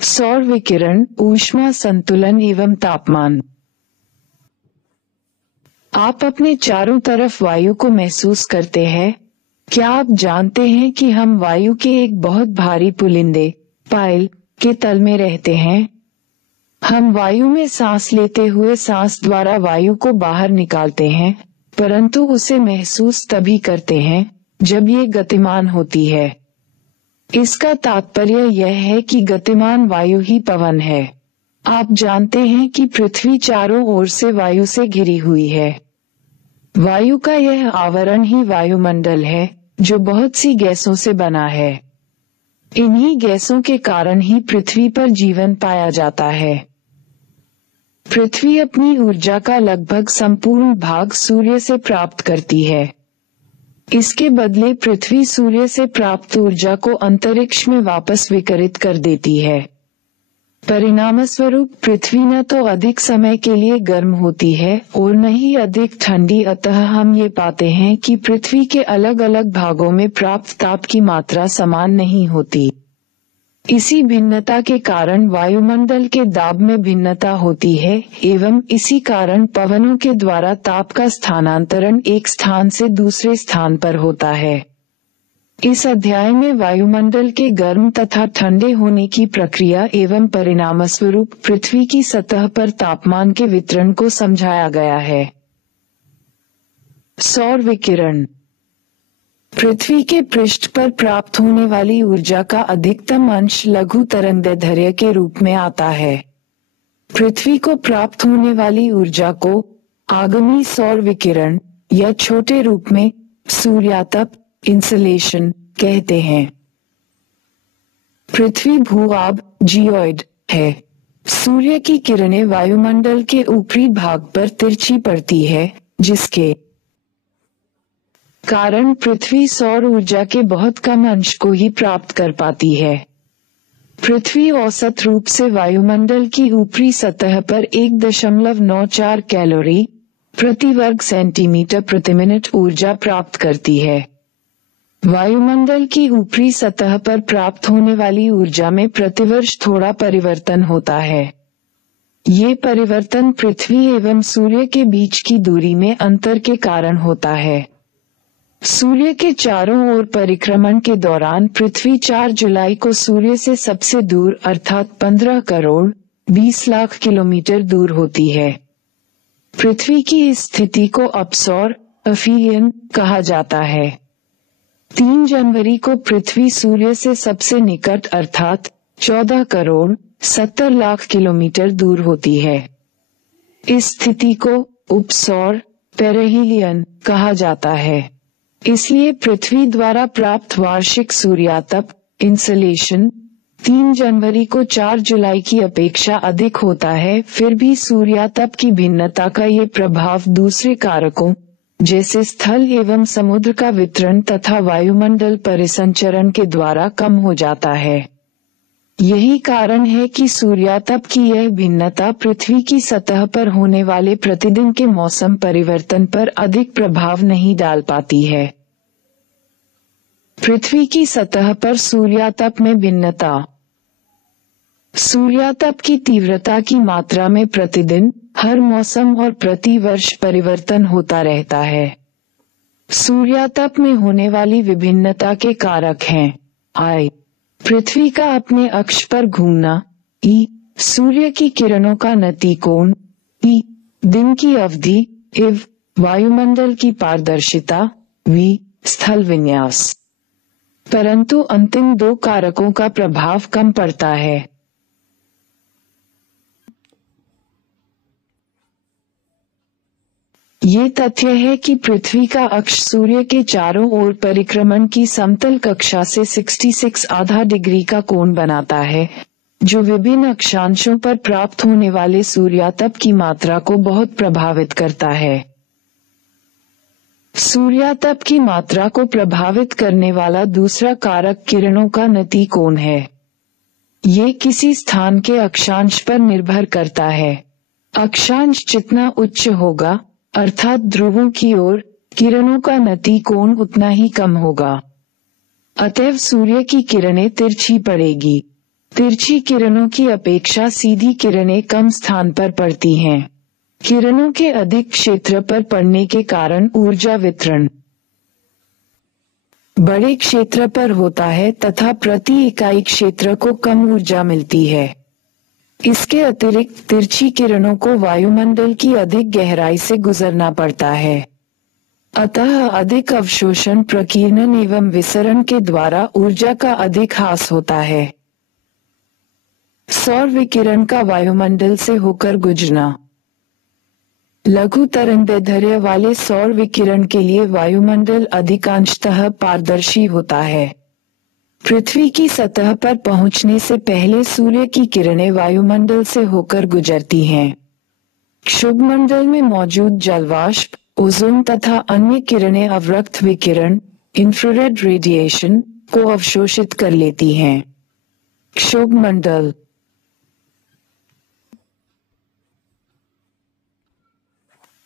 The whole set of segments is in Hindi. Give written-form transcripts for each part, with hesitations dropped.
सौर विकिरण, ऊष्मा संतुलन एवं तापमान। आप अपने चारों तरफ वायु को महसूस करते हैं। क्या आप जानते हैं कि हम वायु के एक बहुत भारी पुलिंदे पाइल के तल में रहते हैं? हम वायु में सांस लेते हुए सांस द्वारा वायु को बाहर निकालते हैं, परंतु उसे महसूस तभी करते हैं जब ये गतिमान होती है। इसका तात्पर्य यह है कि गतिमान वायु ही पवन है। आप जानते हैं कि पृथ्वी चारों ओर से वायु से घिरी हुई है। वायु का यह आवरण ही वायुमंडल है, जो बहुत सी गैसों से बना है। इन्हीं गैसों के कारण ही पृथ्वी पर जीवन पाया जाता है। पृथ्वी अपनी ऊर्जा का लगभग संपूर्ण भाग सूर्य से प्राप्त करती है। इसके बदले पृथ्वी सूर्य से प्राप्त ऊर्जा को अंतरिक्ष में वापस विकिरित कर देती है। परिणामस्वरूप पृथ्वी न तो अधिक समय के लिए गर्म होती है और न ही अधिक ठंडी, अतः हम ये पाते हैं कि पृथ्वी के अलग अलग भागों में प्राप्त ताप की मात्रा समान नहीं होती। इसी भिन्नता के कारण वायुमंडल के दाब में भिन्नता होती है एवं इसी कारण पवनों के द्वारा ताप का स्थानांतरण एक स्थान से दूसरे स्थान पर होता है। इस अध्याय में वायुमंडल के गर्म तथा ठंडे होने की प्रक्रिया एवं परिणामस्वरूप पृथ्वी की सतह पर तापमान के वितरण को समझाया गया है। सौर विकिरण। पृथ्वी के पृष्ठ पर प्राप्त होने वाली ऊर्जा का अधिकतम अंश लघु तरंगदैर्घ्य के रूप में आता है। पृथ्वी को प्राप्त होने वाली ऊर्जा को आगामी सौर विकिरण या छोटे रूप में सूर्यातप इंसुलेशन कहते हैं। पृथ्वी भूआब जियोइड है। सूर्य की किरणें वायुमंडल के ऊपरी भाग पर तिरछी पड़ती है, जिसके कारण पृथ्वी सौर ऊर्जा के बहुत कम अंश को ही प्राप्त कर पाती है। पृथ्वी औसत रूप से वायुमंडल की ऊपरी सतह पर 1.94 कैलोरी प्रति वर्ग सेंटीमीटर प्रति मिनट ऊर्जा प्राप्त करती है। वायुमंडल की ऊपरी सतह पर प्राप्त होने वाली ऊर्जा में प्रतिवर्ष थोड़ा परिवर्तन होता है। ये परिवर्तन पृथ्वी एवं सूर्य के बीच की दूरी में अंतर के कारण होता है। सूर्य के चारों ओर परिक्रमण के दौरान पृथ्वी 4 जुलाई को सूर्य से सबसे दूर अर्थात 15 करोड़ 20 लाख किलोमीटर दूर होती है। पृथ्वी की इस स्थिति को अपसौर अफीलियन कहा जाता है। 3 जनवरी को पृथ्वी सूर्य से सबसे निकट अर्थात 14 करोड़ 70 लाख किलोमीटर दूर होती है। इस स्थिति को उपसौर पेरिहेलियन कहा जाता है। इसलिए पृथ्वी द्वारा प्राप्त वार्षिक सूर्यातप इंसुलेशन 3 जनवरी को 4 जुलाई की अपेक्षा अधिक होता है। फिर भी सूर्यातप की भिन्नता का ये प्रभाव दूसरे कारकों जैसे स्थल एवं समुद्र का वितरण तथा वायुमंडल परिसंचरण के द्वारा कम हो जाता है। यही कारण है कि सूर्यातप की यह भिन्नता पृथ्वी की सतह पर होने वाले प्रतिदिन के मौसम परिवर्तन पर अधिक प्रभाव नहीं डाल पाती है। पृथ्वी की सतह पर सूर्यातप में भिन्नता। सूर्यातप की तीव्रता की मात्रा में प्रतिदिन, हर मौसम और प्रति वर्ष परिवर्तन होता रहता है। सूर्यातप में होने वाली विभिन्नता के कारक हैं: I, पृथ्वी का अपने अक्ष पर घूमना, E, सूर्य की किरणों का नतिकोण, E, दिन की अवधि, IV, वायुमंडल की पारदर्शिता, V, स्थल विन्यास। परंतु अंतिम 2 कारकों का प्रभाव कम पड़ता है। ये तथ्य है कि पृथ्वी का अक्ष सूर्य के चारों ओर परिक्रमण की समतल कक्षा से 66 आधा डिग्री का कोण बनाता है, जो विभिन्न अक्षांशों पर प्राप्त होने वाले सूर्यातप की मात्रा को बहुत प्रभावित करता है। सूर्यातप की मात्रा को प्रभावित करने वाला दूसरा कारक किरणों का नतिकोण है। ये किसी स्थान के अक्षांश पर निर्भर करता है। अक्षांश जितना उच्च होगा, अर्थात ध्रुवों की ओर, किरणों का नतिकोण उतना ही कम होगा। अतएव सूर्य की किरणें तिरछी पड़ेगी। तिरछी किरणों की अपेक्षा सीधी किरणें कम स्थान पर पड़ती हैं। किरणों के अधिक क्षेत्र पर पड़ने के कारण ऊर्जा वितरण बड़े क्षेत्र पर होता है तथा प्रति इकाई क्षेत्र को कम ऊर्जा मिलती है। इसके अतिरिक्त तिरछी किरणों को वायुमंडल की अधिक गहराई से गुजरना पड़ता है, अतः अधिक अवशोषण, प्रकीर्णन एवं विसरण के द्वारा ऊर्जा का अधिक ह्रास होता है। सौर विकिरण का वायुमंडल से होकर गुजरना। लघु तरंगदैर्घ्य वाले सौर विकिरण के लिए वायुमंडल अधिकांशतः पारदर्शी होता है। पृथ्वी की सतह पर पहुंचने से पहले सूर्य की किरणें वायुमंडल से होकर गुजरती हैं। क्षुब्मंडल में मौजूद जलवाष्प, ओजोन तथा अन्य किरणें अवरक्त विकिरण, इंफ्रारेड रेडिएशन को अवशोषित कर लेती हैं। क्षुब्मंडल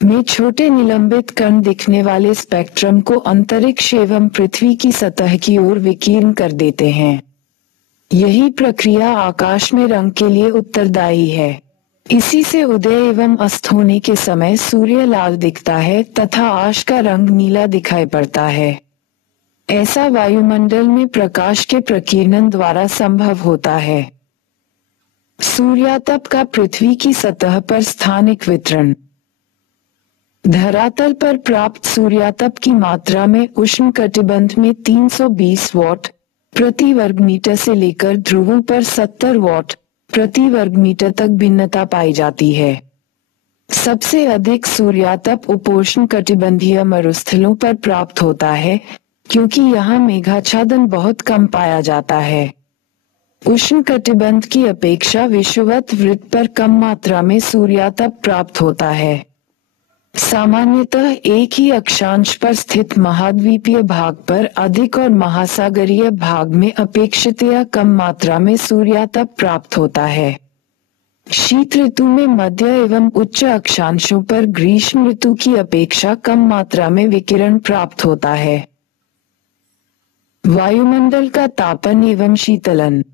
में छोटे निलंबित कण दिखने वाले स्पेक्ट्रम को अंतरिक्ष एवं पृथ्वी की सतह की ओर विकीर्ण कर देते हैं। यही प्रक्रिया आकाश में रंग के लिए उत्तरदायी है। इसी से उदय एवं अस्त होने के समय सूर्य लाल दिखता है तथा आकाश का रंग नीला दिखाई पड़ता है। ऐसा वायुमंडल में प्रकाश के प्रकीर्णन द्वारा संभव होता है। सूर्यातप का पृथ्वी की सतह पर स्थानिक वितरण। धरातल पर प्राप्त सूर्यातप की मात्रा में उष्णकटिबंध में 320 वॉट प्रति वर्ग मीटर से लेकर ध्रुवों पर 70 वॉट प्रति वर्ग मीटर तक भिन्नता पाई जाती है। सबसे अधिक सूर्यातप उपोष्णकटिबंधीय मरुस्थलों पर प्राप्त होता है, क्योंकि यहाँ मेघाच्छादन बहुत कम पाया जाता है। उष्णकटिबंध की अपेक्षा विषुवत वृत्त पर कम मात्रा में सूर्यातप प्राप्त होता है। सामान्यतः एक ही अक्षांश पर स्थित महाद्वीपीय भाग पर अधिक और महासागरीय भाग में अपेक्षितया कम मात्रा में सूर्यातप प्राप्त होता है। शीत ऋतु में मध्य एवं उच्च अक्षांशों पर ग्रीष्म ऋतु की अपेक्षा कम मात्रा में विकिरण प्राप्त होता है। वायुमंडल का तापन एवं शीतलन।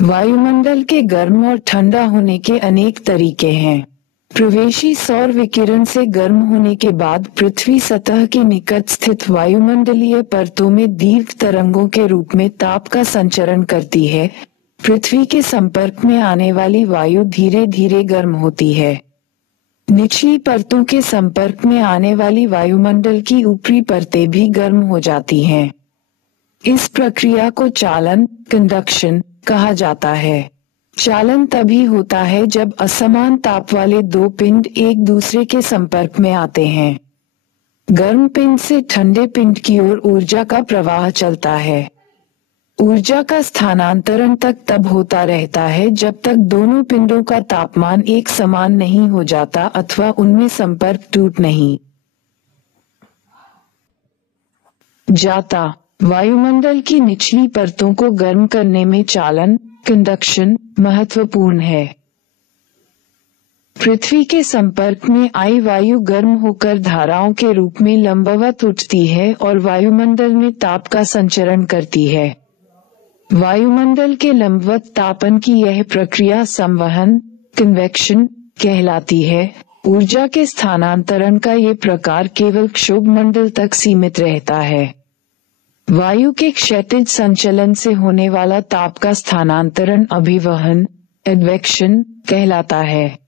वायुमंडल के गर्म और ठंडा होने के अनेक तरीके हैं। प्रवेशी सौर विकिरण से गर्म होने के बाद पृथ्वी सतह के निकट स्थित वायुमंडलीय परतों में दीर्घ तरंगों के रूप में ताप का संचरण करती है। पृथ्वी के संपर्क में आने वाली वायु धीरे धीरे गर्म होती है। निचली परतों के संपर्क में आने वाली वायुमंडल की ऊपरी परतें भी गर्म हो जाती हैं। इस प्रक्रिया को चालन, कंडक्शन कहा जाता है। चालन तभी होता है जब असमान ताप वाले दो पिंड एक दूसरे के संपर्क में आते हैं। गर्म पिंड से ठंडे पिंड की ओर ऊर्जा का प्रवाह चलता है। ऊर्जा का स्थानांतरण तब होता रहता है जब तक दोनों पिंडों का तापमान एक समान नहीं हो जाता अथवा उनमें संपर्क टूट नहीं जाता। वायुमंडल की निचली परतों को गर्म करने में चालन, कंडक्शन महत्वपूर्ण है। पृथ्वी के संपर्क में आई वायु गर्म होकर धाराओं के रूप में लंबवत उठती है और वायुमंडल में ताप का संचरण करती है। वायुमंडल के लंबवत तापन की यह प्रक्रिया संवहन, कन्वेक्शन कहलाती है। ऊर्जा के स्थानांतरण का ये प्रकार केवल क्षोभमंडल तक सीमित रहता है। वायु के क्षैतिज संचलन से होने वाला ताप का स्थानांतरण अभिवहन, एडवेक्शन कहलाता है।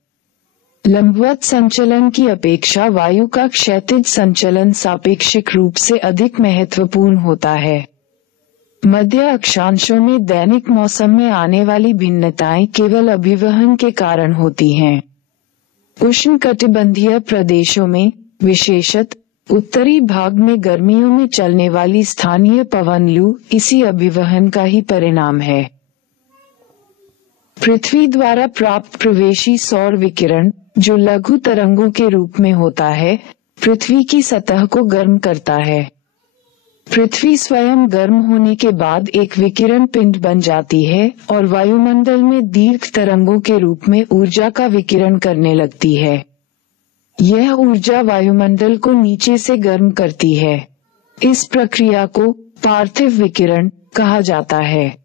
लंबवत संचलन की अपेक्षा वायु का क्षैतिज संचलन सापेक्षिक रूप से अधिक महत्वपूर्ण होता है। मध्य अक्षांशों में दैनिक मौसम में आने वाली भिन्नताएं केवल अभिवहन के कारण होती हैं। उष्णकटिबंधीय प्रदेशों में, विशेषत उत्तरी भाग में गर्मियों में चलने वाली स्थानीय पवन लू इसी अभिवहन का ही परिणाम है। पृथ्वी द्वारा प्राप्त प्रवेशी सौर विकिरण, जो लघु तरंगों के रूप में होता है, पृथ्वी की सतह को गर्म करता है। पृथ्वी स्वयं गर्म होने के बाद एक विकिरण पिंड बन जाती है और वायुमंडल में दीर्घ तरंगों के रूप में ऊर्जा का विकिरण करने लगती है। यह ऊर्जा वायुमंडल को नीचे से गर्म करती है। इस प्रक्रिया को पार्थिव विकिरण कहा जाता है।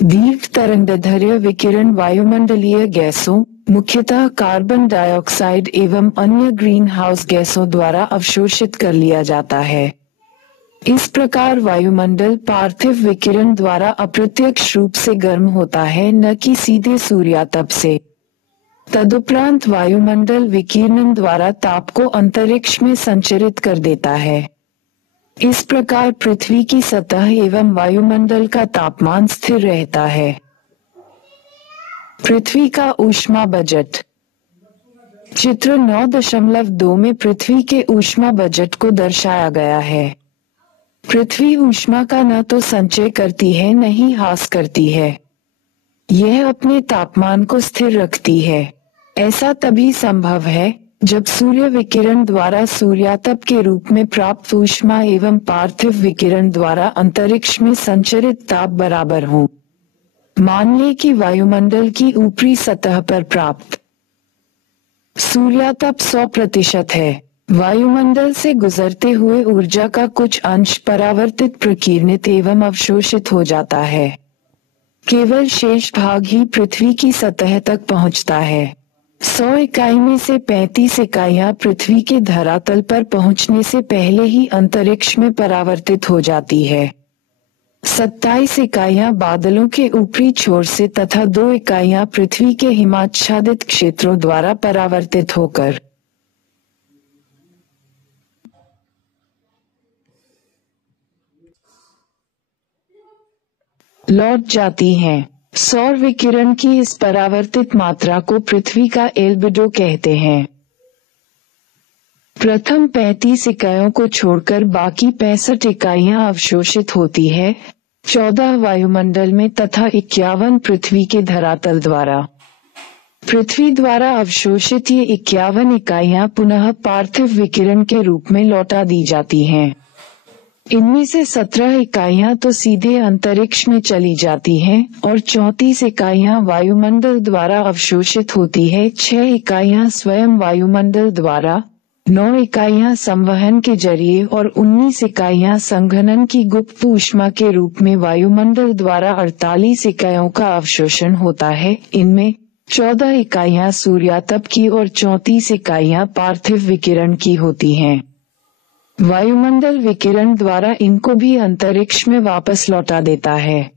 दीर्घ तरंगदैर्घ्य विकिरण वायुमंडलीय गैसों, मुख्यतः कार्बन डाइऑक्साइड एवं अन्य ग्रीन हाउस गैसों द्वारा अवशोषित कर लिया जाता है। इस प्रकार वायुमंडल पार्थिव विकिरण द्वारा अप्रत्यक्ष रूप से गर्म होता है, न कि सीधे सूर्यातप से। तदुपरांत वायुमंडल विकिरण द्वारा ताप को अंतरिक्ष में संचरित कर देता है। इस प्रकार पृथ्वी की सतह एवं वायुमंडल का तापमान स्थिर रहता है। पृथ्वी का ऊष्मा बजट। चित्र 9.2 में पृथ्वी के ऊष्मा बजट को दर्शाया गया है। पृथ्वी ऊष्मा का न तो संचय करती है न ही ह्रास करती है। यह अपने तापमान को स्थिर रखती है। ऐसा तभी संभव है जब सूर्य विकिरण द्वारा सूर्यातप के रूप में प्राप्त ऊष्मा एवं पार्थिव विकिरण द्वारा अंतरिक्ष में संचरित ताप बराबर हो। मान लें कि वायुमंडल की ऊपरी सतह पर प्राप्त सूर्यातप 100% है। वायुमंडल से गुजरते हुए ऊर्जा का कुछ अंश परावर्तित, प्रकीर्णित एवं अवशोषित हो जाता है। केवल शेष भाग ही पृथ्वी की सतह तक पहुंचता है। 100 इकाई में से 35 इकाइयां पृथ्वी के धरातल पर पहुंचने से पहले ही अंतरिक्ष में परावर्तित हो जाती है। 27 इकाइयां बादलों के ऊपरी छोर से तथा 2 इकाइयां पृथ्वी के हिमाच्छादित क्षेत्रों द्वारा परावर्तित होकर लौट जाती हैं। सौर विकिरण की इस परावर्तित मात्रा को पृथ्वी का एल्बिडो कहते हैं। प्रथम 35 इकाइयों को छोड़कर बाकी 65 इकाइयां अवशोषित होती है, 14 वायुमंडल में तथा 51 पृथ्वी के धरातल द्वारा। पृथ्वी द्वारा अवशोषित ये 51 इकाइयां पुनः पार्थिव विकिरण के रूप में लौटा दी जाती हैं। इनमें से 17 इकाइयां तो सीधे अंतरिक्ष में चली जाती हैं और 34 इकाइयां वायुमंडल द्वारा अवशोषित होती है, 6 इकाइयां स्वयं वायुमंडल द्वारा, 9 इकाइयां संवहन के जरिए और 19 इकाइयां संघनन की गुप्त ऊष्मा के रूप में वायुमंडल द्वारा 48 इकाइयों का अवशोषण होता है। इनमें 14 इकाइयां सूर्यातप की और 34 इकाइयां पार्थिव विकिरण की होती हैं। वायुमंडल विकिरण द्वारा इनको भी अंतरिक्ष में वापस लौटा देता है।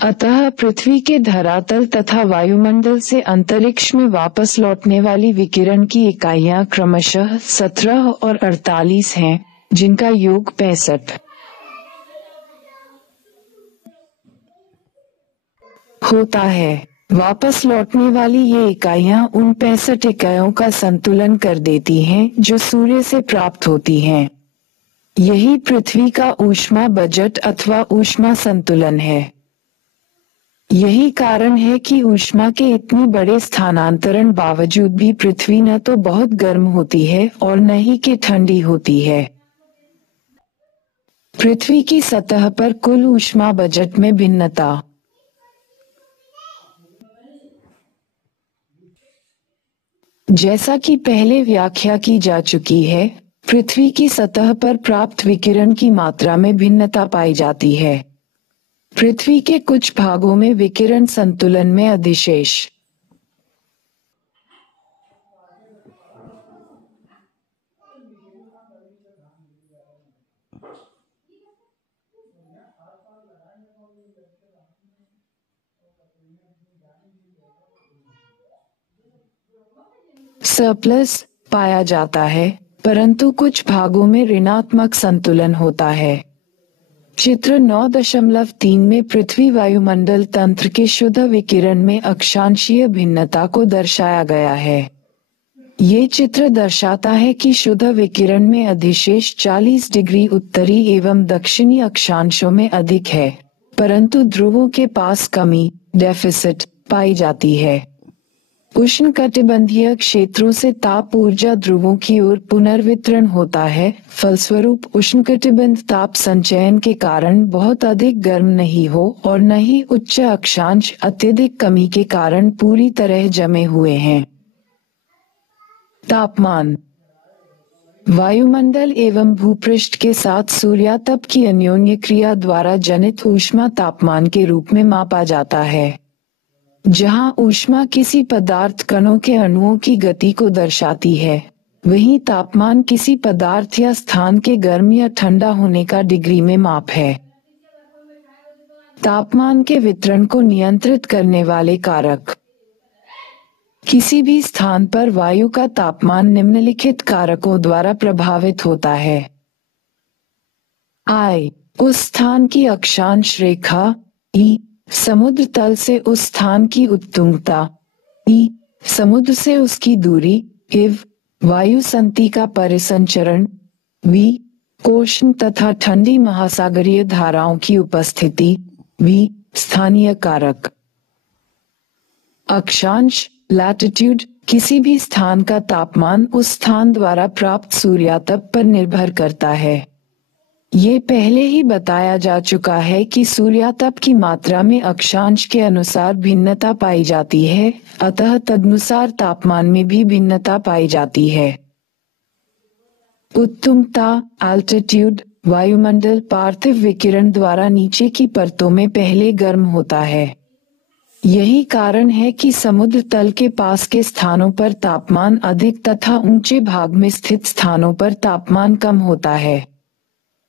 अतः पृथ्वी के धरातल तथा वायुमंडल से अंतरिक्ष में वापस लौटने वाली विकिरण की इकाइयां क्रमशः 17 और 48 हैं, जिनका योग 65 होता है। वापस लौटने वाली ये इकाइयां उन 65 इकाइयों का संतुलन कर देती हैं जो सूर्य से प्राप्त होती हैं। यही पृथ्वी का ऊष्मा बजट अथवा ऊष्मा संतुलन है। यही कारण है कि ऊष्मा के इतने बड़े स्थानांतरण बावजूद भी पृथ्वी न तो बहुत गर्म होती है और न ही कि ठंडी होती है। पृथ्वी की सतह पर कुल ऊष्मा बजट में भिन्नता। जैसा कि पहले व्याख्या की जा चुकी है, पृथ्वी की सतह पर प्राप्त विकिरण की मात्रा में भिन्नता पाई जाती है। पृथ्वी के कुछ भागों में विकिरण संतुलन में अधिशेष सरप्लस पाया जाता है, परंतु कुछ भागों में ऋणात्मक संतुलन होता है। चित्र 9.3 में पृथ्वी वायुमंडल तंत्र के शुद्ध विकिरण में अक्षांशीय भिन्नता को दर्शाया गया है। ये चित्र दर्शाता है कि शुद्ध विकिरण में अधिशेष 40 डिग्री उत्तरी एवं दक्षिणी अक्षांशों में अधिक है, परंतु ध्रुवों के पास कमी डेफिसिट पाई जाती है। उष्णकटिबंधीय क्षेत्रों से ताप ऊर्जा ध्रुवों की ओर पुनर्वितरण होता है, फलस्वरूप उष्णकटिबंध ताप संचयन के कारण बहुत अधिक गर्म नहीं हो और न ही उच्च अक्षांश अत्यधिक कमी के कारण पूरी तरह जमे हुए हैं। तापमान वायुमंडल एवं भूपृष्ठ के साथ सूर्यातप की अन्योन्य क्रिया द्वारा जनित ऊष्मा तापमान के रूप में मापा जाता है। जहां ऊष्मा किसी पदार्थ कणों के अणुओं की गति को दर्शाती है, वहीं तापमान किसी पदार्थ या स्थान के गर्म या ठंडा होने का डिग्री में माप है। तापमान के वितरण को नियंत्रित करने वाले कारक। किसी भी स्थान पर वायु का तापमान निम्नलिखित कारकों द्वारा प्रभावित होता है। I, उस स्थान की अक्षांश रेखा। E, समुद्र तल से उस स्थान की उत्तुंगता। E, समुद्र से उसकी दूरी। IV, वायु संति का परिसंचरण। V, उष्ण तथा ठंडी महासागरीय धाराओं की उपस्थिति। V, स्थानीय कारक। अक्षांश लैटिट्यूड, किसी भी स्थान का तापमान उस स्थान द्वारा प्राप्त सूर्यातप पर निर्भर करता है। ये पहले ही बताया जा चुका है कि सूर्यातप की मात्रा में अक्षांश के अनुसार भिन्नता पाई जाती है, अतः तदनुसार तापमान में भी भिन्नता पाई जाती है। उत्तुंगता एल्टीट्यूड, वायुमंडल पार्थिव विकिरण द्वारा नीचे की परतों में पहले गर्म होता है। यही कारण है कि समुद्र तल के पास के स्थानों पर तापमान अधिक तथा ऊंचे भाग में स्थित स्थानों पर तापमान कम होता है।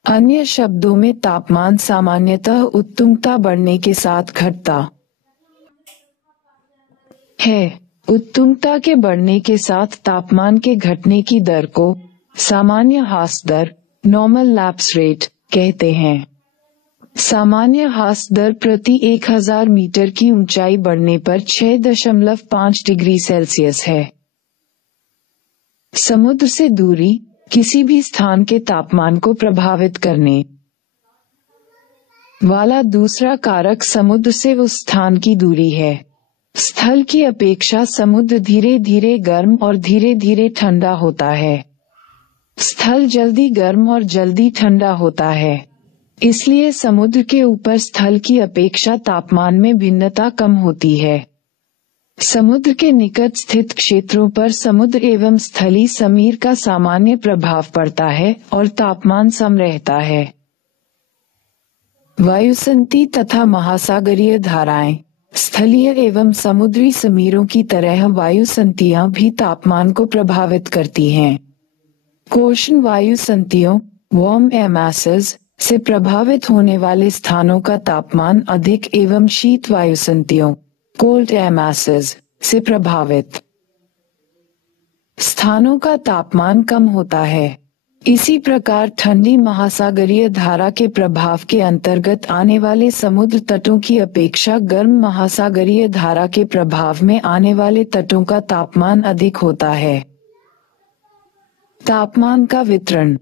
अन्य शब्दों में तापमान सामान्यतः उत्तुंगता बढ़ने के साथ घटता है। उत्तुंगता के बढ़ने के साथ तापमान के घटने की दर को सामान्य ह्रास दर नॉर्मल लैप्स रेट कहते हैं। सामान्य ह्रास दर प्रति 1000 मीटर की ऊंचाई बढ़ने पर 6.5 डिग्री सेल्सियस है। समुद्र से दूरी, किसी भी स्थान के तापमान को प्रभावित करने वाला दूसरा कारक समुद्र से उस स्थान की दूरी है। स्थल की अपेक्षा समुद्र धीरे धीरे गर्म और धीरे धीरे ठंडा होता है। स्थल जल्दी गर्म और जल्दी ठंडा होता है, इसलिए समुद्र के ऊपर स्थल की अपेक्षा तापमान में भिन्नता कम होती है। समुद्र के निकट स्थित क्षेत्रों पर समुद्र एवं स्थलीय समीर का सामान्य प्रभाव पड़ता है और तापमान सम रहता है। वायुसंति तथा महासागरीय धाराएं, स्थलीय एवं समुद्री समीरों की तरह वायुसंतियां भी तापमान को प्रभावित करती हैं। उष्ण वायुसंतियों वार्म एयर मासेस से प्रभावित होने वाले स्थानों का तापमान अधिक एवं शीत वायुसंतियों कोल्ड एयर मासेस से प्रभावित स्थानों का तापमान कम होता है। इसी प्रकार ठंडी महासागरीय धारा के प्रभाव के अंतर्गत आने वाले समुद्र तटों की अपेक्षा गर्म महासागरीय धारा के प्रभाव में आने वाले तटों का तापमान अधिक होता है। तापमान का वितरण।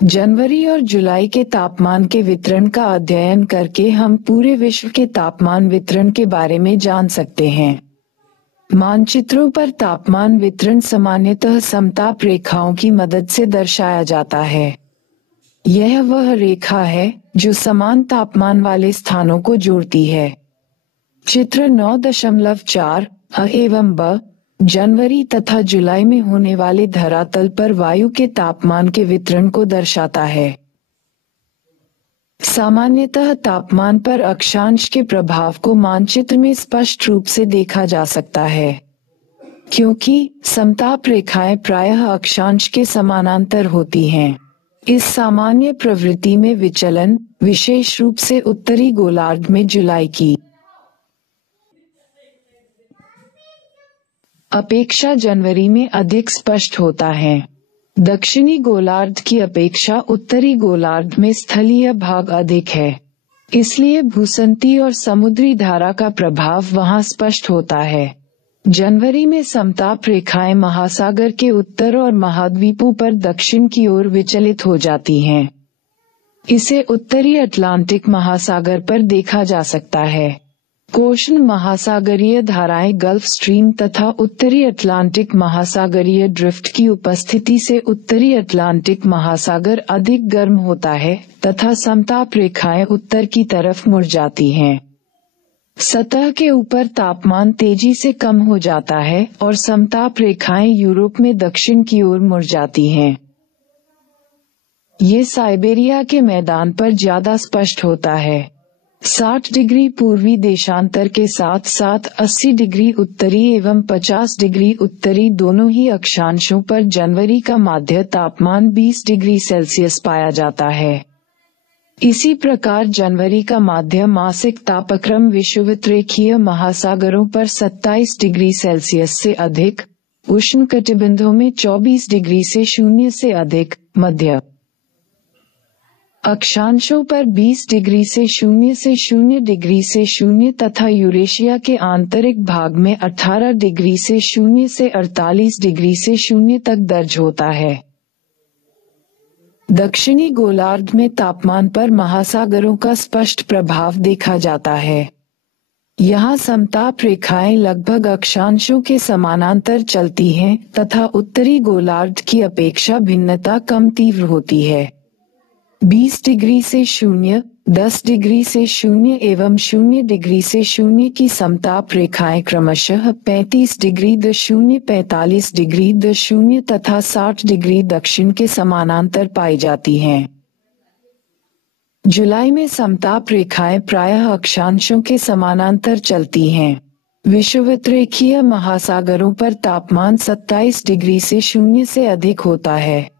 जनवरी और जुलाई के तापमान के वितरण का अध्ययन करके हम पूरे विश्व के तापमान वितरण के बारे में जान सकते हैं। मानचित्रों पर तापमान वितरण सामान्यतः समताप रेखाओं की मदद से दर्शाया जाता है। यह वह रेखा है जो समान तापमान वाले स्थानों को जोड़ती है। चित्र 9.4 अ एवं ब जनवरी तथा जुलाई में होने वाले धरातल पर वायु के तापमान के वितरण को दर्शाता है। सामान्यतः तापमान पर अक्षांश के प्रभाव को मानचित्र में स्पष्ट रूप से देखा जा सकता है, क्योंकि समताप रेखाएं प्रायः अक्षांश के समानांतर होती हैं। इस सामान्य प्रवृत्ति में विचलन विशेष रूप से उत्तरी गोलार्ध में जुलाई की अपेक्षा जनवरी में अधिक स्पष्ट होता है। दक्षिणी गोलार्ध की अपेक्षा उत्तरी गोलार्ध में स्थलीय भाग अधिक है, इसलिए भूसंति और समुद्री धारा का प्रभाव वहां स्पष्ट होता है। जनवरी में समताप रेखाएं महासागर के उत्तर और महाद्वीपों पर दक्षिण की ओर विचलित हो जाती हैं। इसे उत्तरी अटलांटिक महासागर पर देखा जा सकता है। उष्ण महासागरीय धाराएं गल्फ स्ट्रीम तथा उत्तरी अटलांटिक महासागरीय ड्रिफ्ट की उपस्थिति से उत्तरी अटलांटिक महासागर अधिक गर्म होता है तथा समताप रेखाएं उत्तर की तरफ मुड़ जाती हैं। सतह के ऊपर तापमान तेजी से कम हो जाता है और समताप रेखाएं यूरोप में दक्षिण की ओर मुड़ जाती हैं। ये साइबेरिया के मैदान पर ज्यादा स्पष्ट होता है। 60 डिग्री पूर्वी देशांतर के साथ साथ 80 डिग्री उत्तरी एवं 50 डिग्री उत्तरी दोनों ही अक्षांशों पर जनवरी का माध्य तापमान 20 डिग्री सेल्सियस पाया जाता है। इसी प्रकार जनवरी का माध्य मासिक तापक्रम विषुवतरेखीय महासागरों पर 27 डिग्री सेल्सियस से अधिक, उष्णकटिबंधों में 24 डिग्री से 0 से अधिक, मध्य अक्षांशों पर 20 डिग्री से 0 डिग्री से 0 तथा यूरेशिया के आंतरिक भाग में 18 डिग्री से 0 से 48 डिग्री से 0 तक दर्ज होता है। दक्षिणी गोलार्ध में तापमान पर महासागरों का स्पष्ट प्रभाव देखा जाता है। यहाँ समताप रेखाएं लगभग अक्षांशों के समानांतर चलती हैं तथा उत्तरी गोलार्ध की अपेक्षा भिन्नता कम तीव्र होती है। 20 डिग्री से 0, 10 डिग्री से 0 एवं 0 डिग्री से 0 की समताप रेखाएं क्रमशः 35 डिग्री द 0, 45 डिग्री द 0 तथा 60 डिग्री दक्षिण के समानांतर पाई जाती हैं। जुलाई में समताप रेखाएं प्रायः अक्षांशों के समानांतर चलती हैं। विषुवतरेखीय महासागरों पर तापमान 27 डिग्री से 0 से अधिक होता है।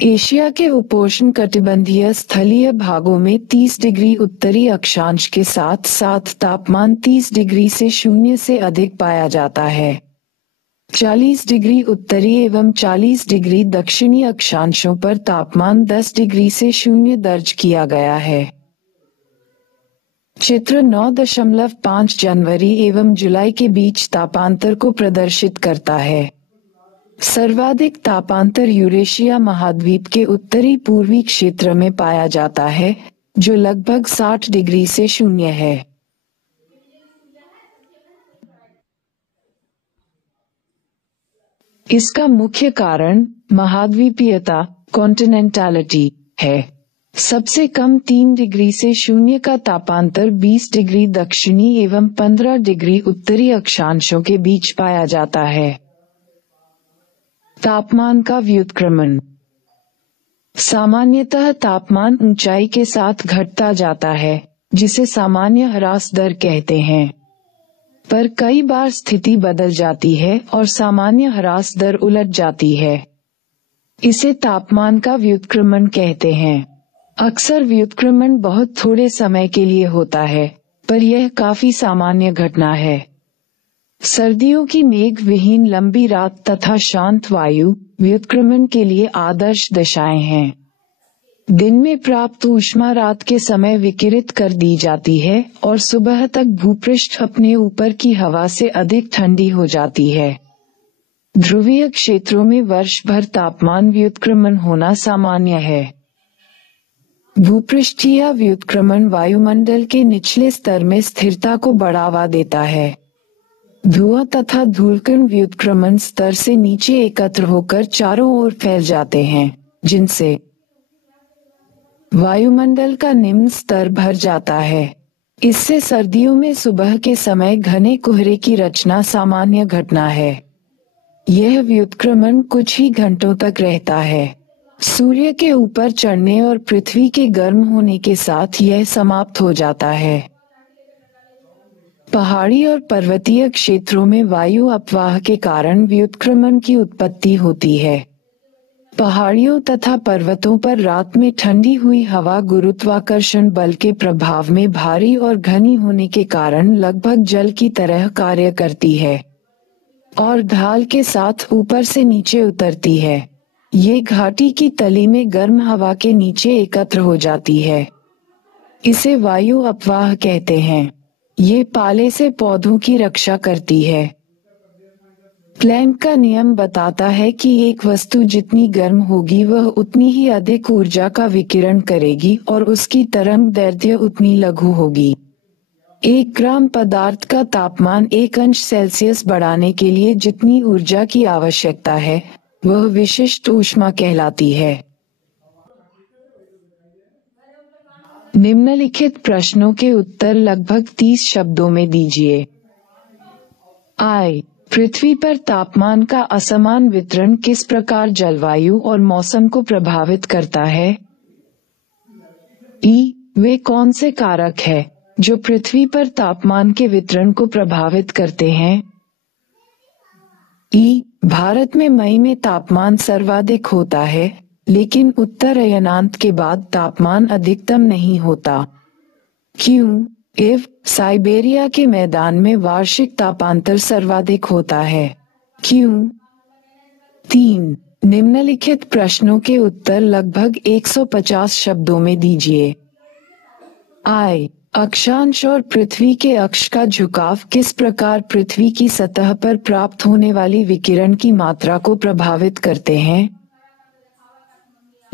एशिया के उपोष्णकटिबंधीय स्थलीय भागों में 30 डिग्री उत्तरी अक्षांश के साथ साथ तापमान 30 डिग्री से 0 से अधिक पाया जाता है। 40 डिग्री उत्तरी एवं 40 डिग्री दक्षिणी अक्षांशों पर तापमान 10 डिग्री से 0 दर्ज किया गया है। चित्र 9.5 जनवरी एवं जुलाई के बीच तापांतर को प्रदर्शित करता है। सर्वाधिक तापांतर यूरेशिया महाद्वीप के उत्तरी पूर्वी क्षेत्र में पाया जाता है, जो लगभग 60 डिग्री से 0 है। इसका मुख्य कारण महाद्वीपीयता, कॉन्टिनेंटलिटी है। सबसे कम 3 डिग्री से 0 का तापांतर 20 डिग्री दक्षिणी एवं 15 डिग्री उत्तरी अक्षांशों के बीच पाया जाता है। तापमान का व्युत्क्रमण। सामान्यतः तापमान ऊंचाई के साथ घटता जाता है, जिसे सामान्य ह्रास दर कहते हैं। पर कई बार स्थिति बदल जाती है और सामान्य ह्रास दर उलट जाती है। इसे तापमान का व्युत्क्रमण कहते हैं। अक्सर व्युत्क्रमण बहुत थोड़े समय के लिए होता है, पर यह काफी सामान्य घटना है। सर्दियों की मेघ विहीन लंबी रात तथा शांत वायु व्युत्क्रमण के लिए आदर्श दशाएं हैं। दिन में प्राप्त ऊष्मा रात के समय विकिरित कर दी जाती है और सुबह तक भूपृष्ठ अपने ऊपर की हवा से अधिक ठंडी हो जाती है। ध्रुवीय क्षेत्रों में वर्ष भर तापमान व्युत्क्रमण होना सामान्य है। भूपृष्ठीय व्युत्क्रमण वायुमंडल के निचले स्तर में स्थिरता को बढ़ावा देता है। धुआं तथा धूलकण व्युत्क्रमण स्तर से नीचे एकत्र होकर चारों ओर फैल जाते हैं, जिनसे वायुमंडल का निम्न स्तर भर जाता है। इससे सर्दियों में सुबह के समय घने कोहरे की रचना सामान्य घटना है। यह व्युत्क्रमण कुछ ही घंटों तक रहता है। सूर्य के ऊपर चढ़ने और पृथ्वी के गर्म होने के साथ यह समाप्त हो जाता है। पहाड़ी और पर्वतीय क्षेत्रों में वायु अपवाह के कारण व्युत्क्रमण की उत्पत्ति होती है। पहाड़ियों तथा पर्वतों पर रात में ठंडी हुई हवा गुरुत्वाकर्षण बल के प्रभाव में भारी और घनी होने के कारण लगभग जल की तरह कार्य करती है और ढाल के साथ ऊपर से नीचे उतरती है। ये घाटी की तली में गर्म हवा के नीचे एकत्र हो जाती है। इसे वायु अपवाह कहते हैं। ये पाले से पौधों की रक्षा करती है। प्लैंक का नियम बताता है कि एक वस्तु जितनी गर्म होगी वह उतनी ही अधिक ऊर्जा का विकिरण करेगी और उसकी तरंग दैर्ध्य उतनी लघु होगी। 1 ग्राम पदार्थ का तापमान 1 अंश सेल्सियस बढ़ाने के लिए जितनी ऊर्जा की आवश्यकता है, वह विशिष्ट ऊष्मा कहलाती है। निम्नलिखित प्रश्नों के उत्तर लगभग 30 शब्दों में दीजिए। I. पृथ्वी पर तापमान का असमान वितरण किस प्रकार जलवायु और मौसम को प्रभावित करता है? E. वे कौन से कारक हैं जो पृथ्वी पर तापमान के वितरण को प्रभावित करते हैं? E. भारत में मई में तापमान सर्वाधिक होता है, लेकिन उत्तर अयनांत के बाद तापमान अधिकतम नहीं होता। क्यों? If. साइबेरिया के मैदान में वार्षिक तापांतर सर्वाधिक होता है। क्यों? 3. निम्नलिखित प्रश्नों के उत्तर लगभग 150 शब्दों में दीजिए। I. अक्षांश और पृथ्वी के अक्ष का झुकाव किस प्रकार पृथ्वी की सतह पर प्राप्त होने वाली विकिरण की मात्रा को प्रभावित करते हैं?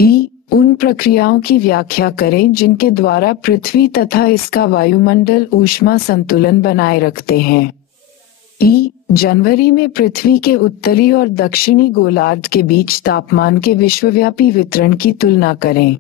E. उन प्रक्रियाओं की व्याख्या करें जिनके द्वारा पृथ्वी तथा इसका वायुमंडल ऊष्मा संतुलन बनाए रखते हैं। E. जनवरी में पृथ्वी के उत्तरी और दक्षिणी गोलार्ध के बीच तापमान के विश्वव्यापी वितरण की तुलना करें।